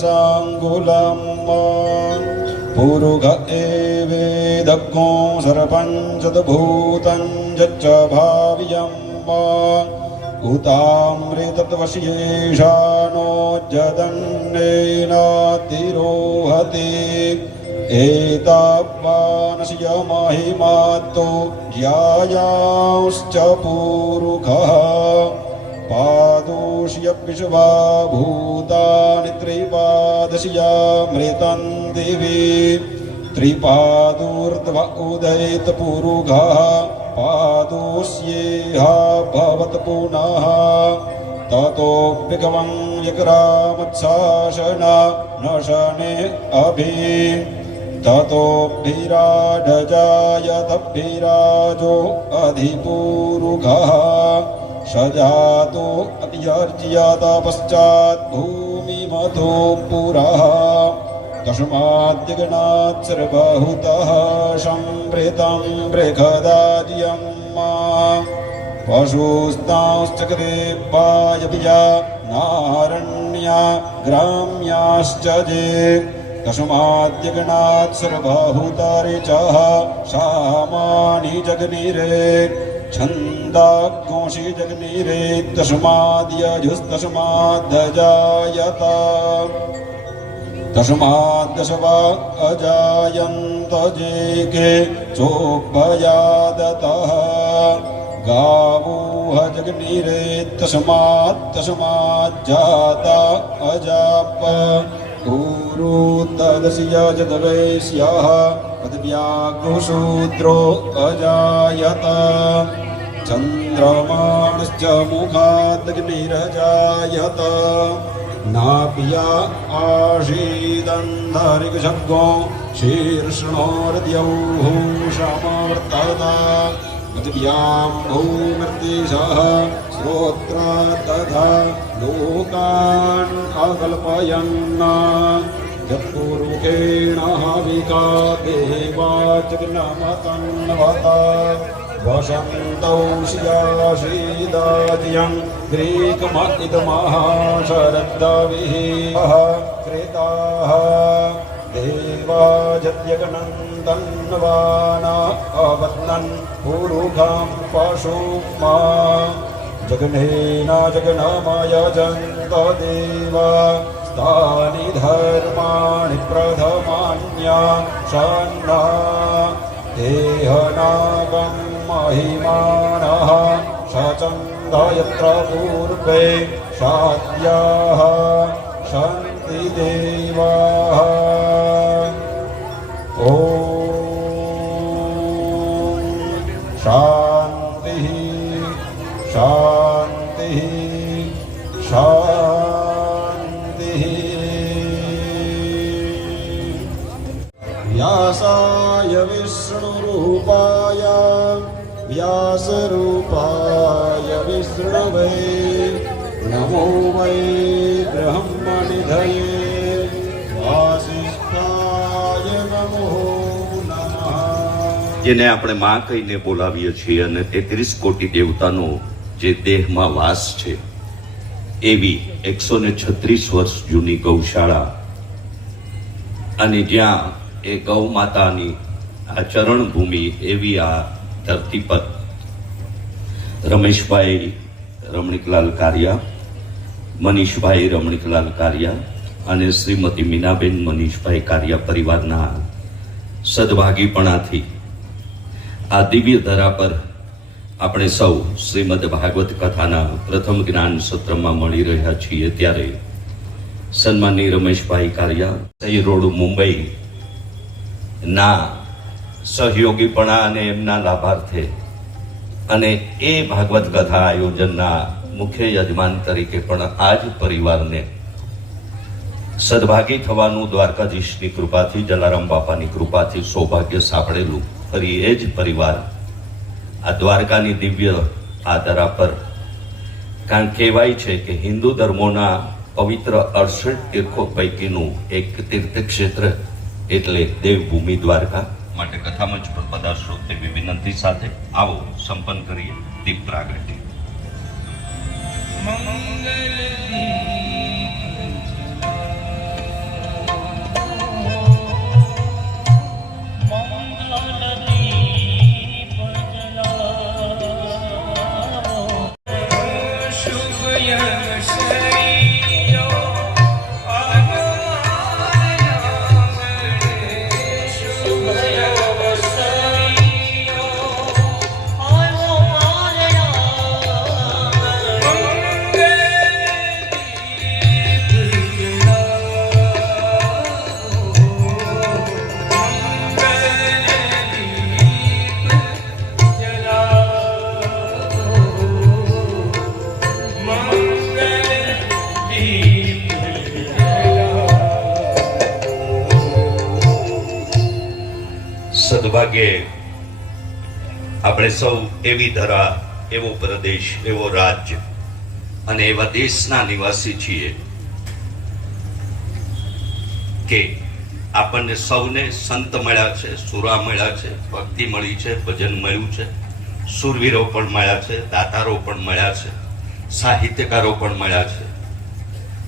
साङ्गुलम् पुरुष एवेदग्गो सरपञ्चदभूतं यच्च भाव्यम् उतामृतत्वश्येषानो जदन्नेनातिरोहति एतावानस्य महिमात्तो ज्यायांश्च पूरुखः पादोष्य विश्वा भूतानि त्रिपादश्यामृतं दिवि त्रिपादूर्ध्व उदयितपुरुघः पादोष्येह भवत् पुनः। ततोऽप्यगमं विक्रामत्साशन न शने अभि। ततोऽभिराडजायतभिराजो अधिपूरुघः सजातो अपि अर्जयता पश्चात् भूमिमतो पुरः दशमाद्यगणात् सर्वभूतः शम्भृतम् मृगदाजि पशूस्तांश्च कृपायवि या नारण्या ग्राम्याश्च जे। दशमाद्यगणात् च सामानि जगनिरे। छन्दा कोऽशि जगनीरेत्तसमाद्यजुस्तयत दशमाद्दश वा अजायन्त जेघे चोभयादतः गावोह जग्निरेत्तसमाद्दशमाज्जाता अजाप। ऊरू तदसि यजदवेश्यः पदव्याघ्रशूद्रो अजायत। चन्द्रमाणश्च मुखादग्निरजायत नाप्या आशीदन्धरिगशब्दो शीर्ष्णोर्द्यौः समवर्तता पृथिव्यां भूमर्तिशः श्रोत्रा तथा लोकान् अकल्पयन् यत्पुरुषेण हविका देवाचिर्नमतन्वता वसन्तौ शिया श्रीदाजियम् ग्रीकमदिदमहा शरद्विह कृताः देवा यज्जगनन्दन्वाना अवदन् पुरुखाम् पशुमा जनेन जगन्मयजन्त देव। स्थानि धर्माणि प्रथमान्या सन्ना। देहनागं महिमानः सचन्द यत्र पूर्वे साध्याः सन्ति देवाः व्यासाय विष्णुरूपाय व्यासरूपाय विष्णवे नमो वै ब्रह्मनिधये વાસિષ્ઠાય નમો નમઃ જેને આપણે માં કહીને બોલાવીએ છીએ અને તેત્રીસ કોટી દેવતાનો જે દેહમાં વાસ છે એવી એકસો ને છત્રીસ વર્ષ જૂની ગૌશાળા અને જ્યાં એ ગૌ માતાની આ ચરણભૂમિ એવી આ ધરતી પર રમેશભાઈ રમણીકલાલ કારિયા, મનીષભાઈ રમણીકલાલ કારિયા અને શ્રીમતી મીનાબેન મનીષભાઈ કારિયા પરિવારના સદભાગીપણાથી આ દિવ્ય ધરા પર આપણે સૌ શ્રીમદ ભાગવત કથાના પ્રથમ જ્ઞાન સત્રમાં મળી રહ્યા છીએ ત્યારે સન્માનની રમેશભાઈ કારિયા, સહી રોડ મુંબઈ ના, સહયોગીપણા અને એમના લાભાર્થે. અને એ ભાગવત કથા આયોજનના મુખ્ય યજમાન તરીકે પણ આ જ પરિવારને સદભાગી થવાનું દ્વારકાધીશની કૃપાથી, જલારામ બાપાની કૃપાથી સૌભાગ્ય સાંપડેલું ફરી એ જ પરિવાર આ દ્વારકાની દિવ્ય આધારા પર. કારણ કહેવાય છે કે હિન્દુ ધર્મોના પવિત્ર અડસઠ તીર્થો પૈકીનું એક તીર્થ ક્ષેત્ર એટલે દેવભૂમિ દ્વારકા માટે કથામંચ પર પધારશો તેવી વિનંતી સાથે આવો સંપન્ન કરીએ દીપ પ્રાગટ્ય. ભાગ્યે આપણે સૌ એવી ધરા, એવો પ્રદેશ, એવો રાજ્ય અને એવા દેશના નિવાસી છીએ કે આપણને સૌને સંત મળ્યા છે, સુરા મળ્યા છે, ભક્તિ મળી છે, ભજન મળ્યું છે, સુરવીરો પણ મળ્યા છે, દાતારો પણ મળ્યા છે, સાહિત્યકારો પણ મળ્યા છે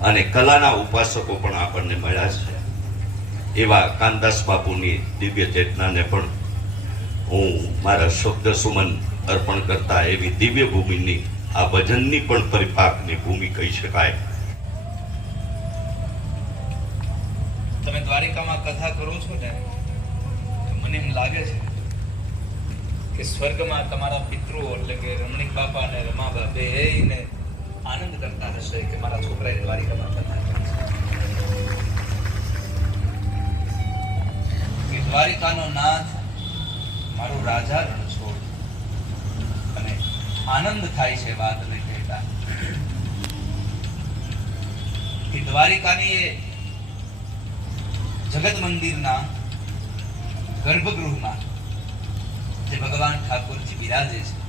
અને કલાના ઉપાસકો પણ આપણને મળ્યા છે. એવા કાનદાસ બાપુની દિવ્ય ચેતનાને પણ હું મારા શબ્દ સુમન અર્પણ કરતા એવી દિવ્ય ભૂમિની, આ ભજનની પણ પરિપાકની ભૂમિ કહી શકાય. તમે દ્વારિકામાં કથા કરો છો ને મને એમ લાગે છે કે સ્વર્ગમાં તમારા પિતૃઓ એટલે કે રમણીક બાપા અને રમાબા બે ને આનંદ કરતા હશે કે મારા છોકરાએ દ્વારિકામાં કથા કરી છે. દ્વારિકાનો નાથ રાજા રણછોડ અને આનંદ થાય છે વાત ને કહેતા. કે દ્વારિકાની એ જગત મંદિરના ગર્ભગૃહમાં જે ભગવાન ઠાકોરજી બિરાજે છે